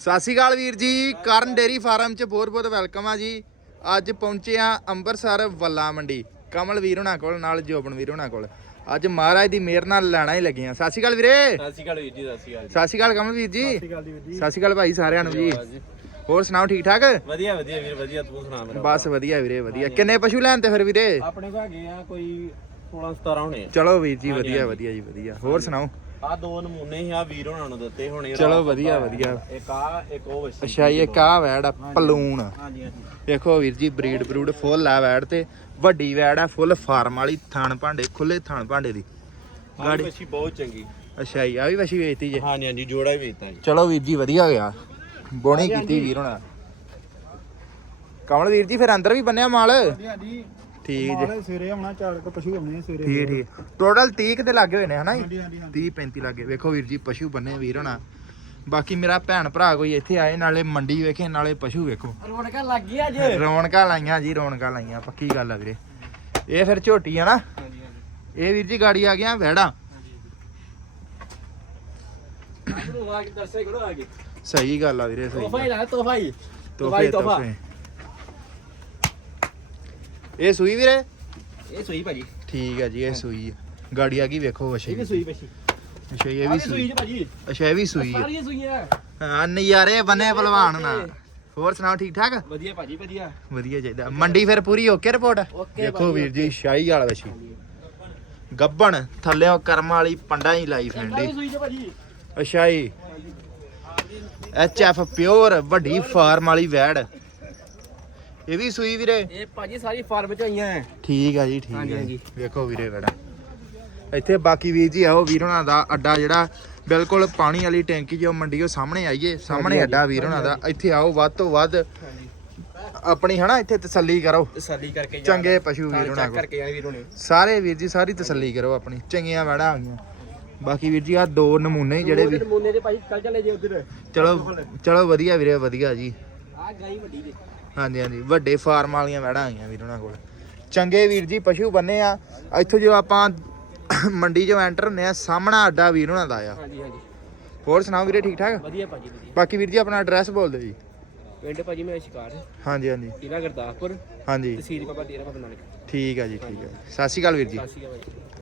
ਸਤਿ ਸ਼੍ਰੀ ਅਕਾਲ ਵੀਰ ਜੀ ਕਰਨ ਡੇਰੀ ਫਾਰਮ ਚ ਬਹੁਤ ਬਹੁਤ ਵੈਲਕਮ ਆ ਜੀ। ਅੱਜ ਪਹੁੰਚੇ ਆ ਅੰਮ੍ਰਿਤਸਰ ਵੱਲਾ ਮੰਡੀ ਕਮਲ ਵੀਰ ਹੁਣਾਂ ਕੋਲ ਨਾਲ ਜੋਬਨ ਵੀਰ ਹੁਣਾਂ ਕੋਲ। ਅੱਜ ਮਹਾਰਾਜ ਦੀ ਮਿਹਰ ਨਾਲ ਲੈਣਾ ਹੀ ਲੱਗੀਆਂ। ਸਤਿ ਸ਼੍ਰੀ ਅਕਾਲ ਵੀਰੇ। ਸਤਿ ਸ਼੍ਰੀ ਅਕਾਲ ਵੀਰ ਜੀ ਸਤਿ ਸ਼੍ਰੀ ਅਕਾਲ ਸਤਿ ਸ਼੍ਰੀ ਅਕਾਲ ਕਮਲ ਵੀਰ ਜੀ। ਸਤਿ ਸ਼੍ਰੀ ਅਕਾਲ ਵੀਰ ਸਤਿ ਸ਼੍ਰੀ ਅਕਾਲ ਭਾਈ ਸਾਰਿਆਂ ਨੂੰ ਜੀ। ਹੋਰ ਸੁਣਾਓ ਠੀਕ ਠਾਕ? ਵਧੀਆ ਵਧੀਆ ਵੀਰ ਵਧੀਆ। ਤੂੰ ਸੁਣਾ ਮੇਰਾ ਬਸ ਵਧੀਆ ਵੀਰੇ ਵਧੀਆ। ਕਿੰਨੇ ਪਸ਼ੂ ਲੈਣ ਤੇ ਫਿਰ ਵੀਰੇ? ਆਪਣੇ ਹੈਗੇ ਆ ਕੋਈ 16 17 ਹੋਣੇ ਆ। ਚਲੋ ਵੀਰ ਜੀ ਵਧੀਆ। ਵਧੀਆ ਜੀ ਵਧੀਆ। ਹੋਰ ਸੁਣਾਓ? ਆ ਦੋ ਨਮੂਨੇ ਹੀ ਆ ਵੀਰ ਹੋਣਾ ਨੂੰ ਦਿੱਤੇ ਹੋਣੇ ਚਲੋ ਵਧੀਆ। ਵਧੀਆ। ਇੱਕ ਆ ਇੱਕ ਉਹ ਵਸੀ ਅੱਛਾ ਇਹ ਕਾ ਵੈੜ ਆ ਪਲੂਣ। ਹਾਂਜੀ ਹਾਂਜੀ। ਦੇਖੋ ਵੀਰ ਜੀ ਬਰੀਡ ਬਰੂਡ ਫੁੱਲ ਆ ਵੈੜ ਤੇ ਵੱਡੀ ਵੈੜ ਆ ਫੁੱਲ ਫਾਰਮ ਵਾਲੀ ਥਣ ਭਾਂਡੇ ਖੁੱਲੇ ਥਣ ਭਾਂਡੇ ਦੀ। ਗਾੜੀ। ਵਸੀ ਬਹੁਤ ਚੰਗੀ। ਅੱਛਾ ਜੀ ਆ ਵੀ ਵਸ਼ੀ ਵੇਚਤੀ ਜੇ। ਹਾਂਜੀ ਹਾਂਜੀ ਜੋੜਾ ਹੀ ਵੇਚਤਾ ਜੀ। ਚਲੋ ਵੀਰ ਜੀ ਵਧੀਆ ਗਿਆ। ਬੋਣੀ ਹਾਂਜੀ, ਕੀਤੀ ਹਾਂਜੀ। ਵੀਰ ਹੋਣਾ। ਕਮਲ ਵੀਰ ਜੀ ਫਿਰ ਅੰਦਰ ਵੀ ਬੰਨਿਆ ਮਾਲ? ਹਾਂਜੀ। ਠੀਕ ਜੀ। ਮਾਲ ਸਵੇਰੇ ਆਉਣਾ ਚਾਰ ਕੁ ਪਸ਼ੂ ਆਉਣੇ ਆ ਸਵੇਰੇ। ਠੀਕ ਠੀਕ। ਟੋਟਲ 30 ਕੁ ਤੇ ਲੱਗੇ ਹੋਏ ਨੇ ਹਨਾ ਜੀ? ਹਾਂਜੀ ਹਾਂਜੀ ਹਾਂਜੀ। 30 35 ਲੱਗੇ। ਵੇਖੋ ਵੀਰ ਜੀ ਪਸ਼ੂ ਬੰਨੇ ਵੀਰ ਹੋਣਾ। ਬਾਕੀ ਮੇਰਾ ਭੈਣ ਭਰਾ ਕੋਈ ਇੱਥੇ ਆਏ ਨਾਲੇ ਮੰਡੀ ਵੇਖੇ ਨਾਲੇ ਪਸ਼ੂ ਵੇਖੋ। ਰੌਣਕਾਂ ਲੱਗ ਗਈ ਅੱਜ। ਰੌਣਕਾਂ ਲਾਈਆਂ ਜੀ ਰੌਣਕਾਂ ਲਾਈਆਂ ਪੱਕੀ ਗੱਲ ਆ ਵੀਰੇ। ਇਹ ਫਿਰ ਝੋਟੀ ਆ ਨਾ? ਹਾਂਜੀ ਹਾਂਜੀ। ਇਹ ਵੀਰ ਜੀ ਗਾੜੀ ਆ ਗਿਆ ਵੈੜਾ ਨੂੰ ਆ ਕੇ ਦਰਸੇ ਕਰੋ ਆ ਕੇ। ਸਹੀ ਗੱਲ ਆ ਵੀਰੇ ਸਹੀ ਤੋਹਫਾ ਹੀ ਲਾ ਤੋਹਫਾ ਹੀ। ਤੋਹਫੇ ਤੋਹਫਾ। ਤੋਹਫੇ। ਇਹ ਸੂਈ ਵੀਰੇ? ਇਹ ਸੋਈ ਭਾਜੀ। ਠੀਕ ਹੈ ਜੀ ਇਹ ਸੂਈ ਆ। ਗਾੜੀ ਆ ਗਈ ਵੇਖੋ ਵਸ਼ੇ ਇਹ ਵੀ ਸੋਈ ਭਾਜੀ। ਅੱਛਾ ਇਹ ਵੀ ਸੋਈ। ਭਾਜੀ। ਅੱਛਾ ਇਹ ਵੀ ਸੂਈ ਆ। ਸਾਰੀਆਂ ਸੋਈਆਂ। ਹਾਂ ਨਜ਼ਾਰੇ ਬੰਨੇ ਭਲਵਾਨ ਨਾ ਹੋਰ ਸੁਣਾਓ ਠੀਕ ਠਾਕ? ਵਧੀਆ ਭਾਜੀ ਵਧੀਆ। ਵਧੀਆ ਚਾਹੀਦਾ। ਮੰਡੀ ਫਿਰ ਪੂਰੀ ਓਕੇ ਰਿਪੋਰਟ? ਦੇਖੋ ਵੀਰ ਜੀ ਸ਼ਾਹੀ ਵਾਲਾ ਵਸ਼ੀ। ਗੱਬਣ ਥੱਲਿਓ ਕਰਮ ਵਾਲੀ ਪੰਡਾ ਹੀ ਲਾਈ ਫੈਂਡੀ ਅੱਛਾ ਜੀ। ਐਚ ਐਫ ਪਿਓਰ ਵੱਡੀ ਫਾਰਮ ਵਾਲੀ ਵੈੜ। ਇਹ ਵੀ ਸੂਈ ਵੀਰੇ? ਇਹ ਭਾਜੀ ਸਾਰੀ ਫਾਰਮ ਚ ਆਈਆਂ ਹੈ ਠੀਕ ਆ ਜੀ ਠੀਕ ਹਾਂਜੀ, ਆ। ਹਾਂਜੀ। ਜੀ ਵੇਖੋ ਵੀਰੇ ਵੈੜਾ ਇੱਥੇ ਬਾਕੀ ਵੀਰ ਜੀ ਆਓ ਵੀਰ ਹੋਣਾ ਦਾ ਅੱਡਾ ਜਿਹੜਾ ਬਿਲਕੁਲ ਪਾਣੀ ਵਾਲੀ ਟੈਂਕੀ ਜੋ ਮੰਡੀ ਉਹ ਸਾਹਮਣੇ ਆਈਏ ਸਾਹਮਣੇ ਅੱਡਾ ਵੀਰ ਹੋਣਾ ਦਾ। ਇੱਥੇ ਆਓ ਵੱਧ ਤੋਂ ਵੱਧ ਆਪਣੀ ਹਨਾ ਇੱਥੇ ਤਸੱਲੀ ਕਰੋ। ਤਸੱਲੀ ਕਰਕੇ ਚੰਗੇ ਪਸ਼ੂ ਵੀਰ ਹੋਣਾ ਚੈੱਕ ਕੋਲ। ਕਰਕੇ ਜਾਣੇ ਵੀਰ ਹੋਣੇ। ਸਾਰੇ ਵੀਰ ਜੀ ਸਾਰੀ ਤਸੱਲੀ ਕਰੋ ਆਪਣੀ। ਚੰਗੀਆਂ ਵੈੜਾਂ ਆ ਗਈਆਂ। ਬਾਕੀ ਵੀਰ ਜੀ ਆ ਦੋ ਨਮੂਨੇ ਜਿਹੜੇ ਵੀ ਨਮੂਨੇ ਦੇ ਭਾਜੀ ਕੱਲ ਚਲੇ ਜੇ ਉਧਰ। ਚਲੋ ਚਲੋ ਵਧੀਆ ਵੀਰੇ ਵਧੀਆ ਜੀ। ਆ ਗਾਈ ਵੱਡੀ ਦੇ ਹਾਂਜੀ ਹਾਂਜੀ। ਵੱਡੇ ਫਾਰਮ ਵਾਲੀਆਂ ਵੈੜਾਂ ਆਈਆਂ ਵੀਰ ਉਹਨਾਂ ਕੋਲ। ਚੰਗੇ ਵੀਰ ਜੀ ਪਸ਼ੂ ਬੰਨੇ ਆ। ਇੱਥੋਂ ਜੋ ਆਪਾਂ ਮੰਡੀ 'ਚੋਂ ਐਂਟਰ ਹੁੰਨੇ ਆ ਸਾਹਮਣਾ ਅੱਡਾ ਵੀਰ ਉਹਨਾਂ ਦਾ ਆ। ਹਾਂਜੀ ਹਾਂਜੀ। ਹੋਰ ਸੁਣਾਓ ਵੀਰੇ ਠੀਕ ਠਾਕ? ਵਧੀਆ ਭਾਜੀ ਵਧੀਆ। ਬਾਕੀ ਵੀਰ ਜੀ ਆਪਣਾ ਐਡਰੈਸ ਬੋਲ ਦਿਓ ਜੀ। ਪਿੰਡ ਭਾਜੀ ਮੈਂ ਸ਼ਿਕਾਰ। ਹਾਂਜੀ ਹਾਂਜੀ। ਜ਼ਿਲ੍ਹਾ ਗੁਰਦਾਸਪੁਰ। ਹਾਂਜੀ। ਤਹਿਸੀਲ ਬਾਬਾ ਡੇਰਾ ਬਾਬਾ ਨਾਨਕ ਠੀਕ ਆ ਜੀ ਠੀਕ ਆ ਸਤਿ ਸ਼੍ਰੀ ਅਕਾਲ ਵੀਰ ਜੀ। ਸਾਸੀ ਭਾਜੀ।